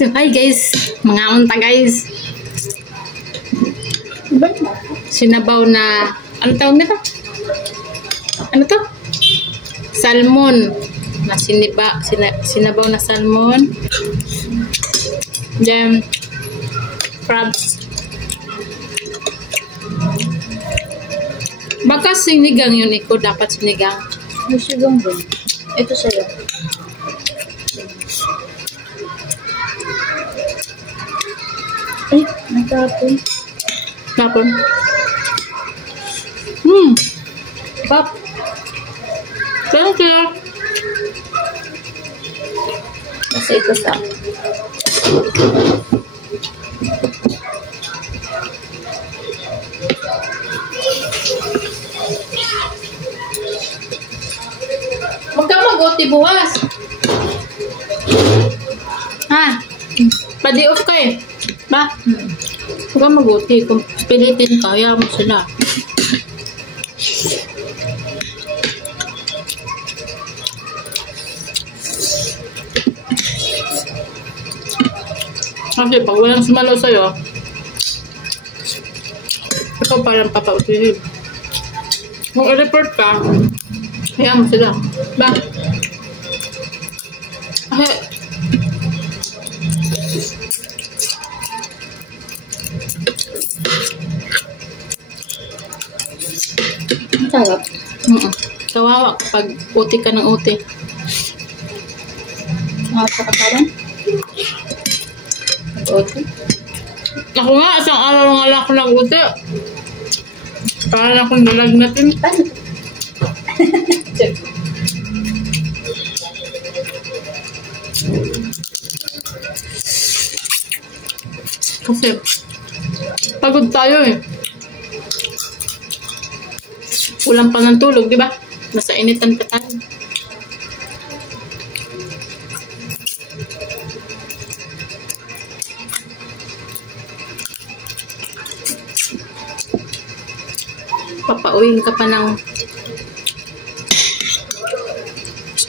So, hi guys. Mga unta guys. Sinabaw na, ano tawag nito? Ano to? Salmon. Na sinabaw na salmon. Then, crabs. Baka sinigang yun, Iko. Dapat sinigang. Sinigang din. Ito sa'yo. Ay, natapon. Tapon. Pop. Thank you. Kasi ito sa Huwag ka mag-uti bukas. Ha? Pa-day off ka eh. Ba? Huwag ka mag-uti. Kung pilitin ka, ayaw mo sila. Kasi pag walang sumalaw sa'yo, ikaw parang papautihin. Kung i-report ka, ayaw mo sila. Ba? Kasi, sarap. kawawa kapag uti ka ng uti. Nakapakasaran? Nag-uti? Ako nga, isang araw nga lang ako nag-uti. Para na akong dalagnatin. Kasi, pagod tayo eh. Kulang pa ng tulog, di ba? Nasa initan pa tayo. Papauwiin ka pa ng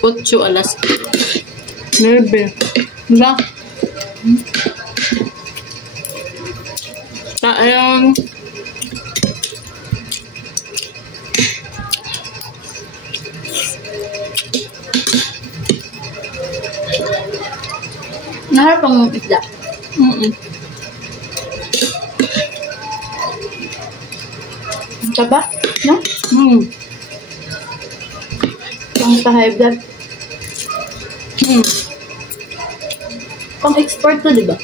8 alas 9. Diba? Sayang. Naharap ang isda. Taba? No? Pang pa-high blood. Pang export to, diba?